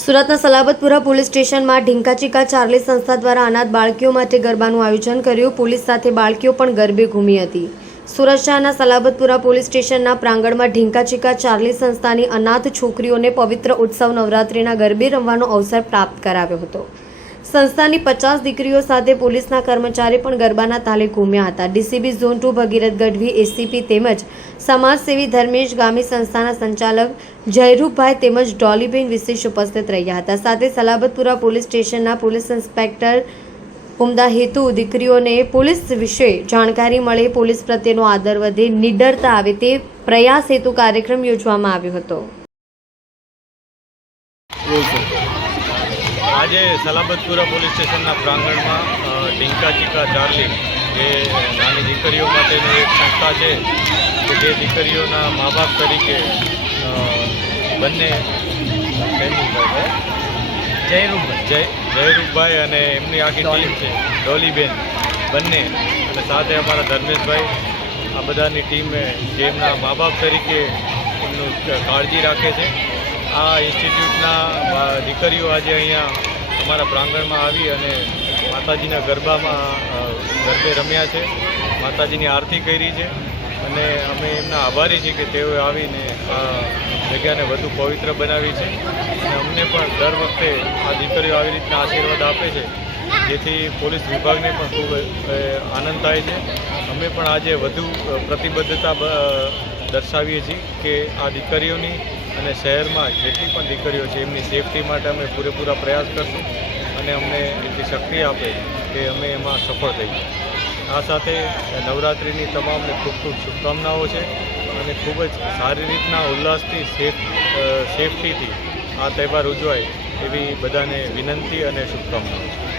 સુરતના સલાબતપુરા પોલીસ સ્ટેશનમાં ઢીંકાચીકા ચાર્લી સંસ્થા દ્વારા અનાથ બાળકીઓ માટે ગરબાનું આયોજન કર્યું. પોલીસ સાથે બાળકીઓ પણ ગરબે ઘૂમી હતી. સુરત શહેરના સલાબતપુરા પોલીસ સ્ટેશનના પ્રાંગણમાં ઢીંકાચીકા ચાર્લી સંસ્થાની અનાથ છોકરીઓને પવિત્ર ઉત્સવ નવરાત્રિના ગરબે રમવાનો અવસર પ્રાપ્ત કરાવ્યો હતો. સંસ્થાની પચાસ દીકરીઓ સાથે પોલીસના કર્મચારી પણ ગરબાના તાલે ઘૂમ્યા હતા. DCB zone two Bhagirath Gadhvi, ACP તેમજ સમાજસેવી ધર્મેશ ગામી સંસ્થાના સંચાલક જયરૂપભાઈ તેમજ ડોલીબેન વિશેષ ઉપસ્થિત રહ્યા હતા. સાથે સલાબતપુરા પોલીસ સ્ટેશનના પોલીસ ઇન્સ્પેક્ટર ઉમદા હેતુ દીકરીઓને પોલીસ વિશે જાણકારી મળે, પોલીસ પ્રત્યેનો આદર વધે, નિડરતા આવે તે પ્રયાસ હેતુ કાર્યક્રમ યોજવામાં આવ્યો હતો. આજે સલાબતપુરા પોલીસ સ્ટેશનના પ્રાંગણમાં ઢીંકા ચીકા ચાર્લી જે નાની દીકરીઓ માટેની એક સંસ્થા છે કે જે દીકરીઓના મા બાપ તરીકે બંને જયરૂપભાઈ. જય જયરૂપભાઈ અને એમની આખી ટીમ છે ડોલીબેન બંને. અને સાથે અમારા ધર્મેશભાઈ આ બધાની ટીમે જેમના મા બાપ તરીકે એમનું કાળજી રાખે છે. આ ઇન્સ્ટિટ્યૂટના દીકરીઓ આજે અહીંયા અમારા પ્રાંગણમાં આવી અને માતાજીના ગરબામાં ગરબે રમ્યા છે. માતાજીની આરતી કરી છે અને અમે એમના આભારી છીએ કે તેઓએ આવીને આ જગ્યાને વધુ પવિત્ર બનાવી છે. અને અમને પણ દર વખતે આ દીકરીઓ આવી રીતના આશીર્વાદ આપે છે, જેથી પોલીસ વિભાગને પણ ખૂબ આનંદ થાય છે. અમે પણ આજે વધુ પ્રતિબદ્ધતા દર્શાવીએ છીએ કે આ દીકરીઓની અને શહેરમાં જેટલી પણ દીકરીઓ છે, એમની સેફટી માટે અમે પૂરેપૂરા પ્રયાસ કરશું અને અમને એટલી શક્તિ આપે કે અમે એમાં સફળ થઈએ આ સાથે નવરાત્રિની તમામને ખૂબ ખૂબ શુભકામનાઓ છે અને ખૂબ જ સારી રીતના ઉલ્લાસથી સેફ સેફટીથી આ તહેવાર ઉજવાય એવી બધાને વિનંતી અને શુભકામનાઓ છે.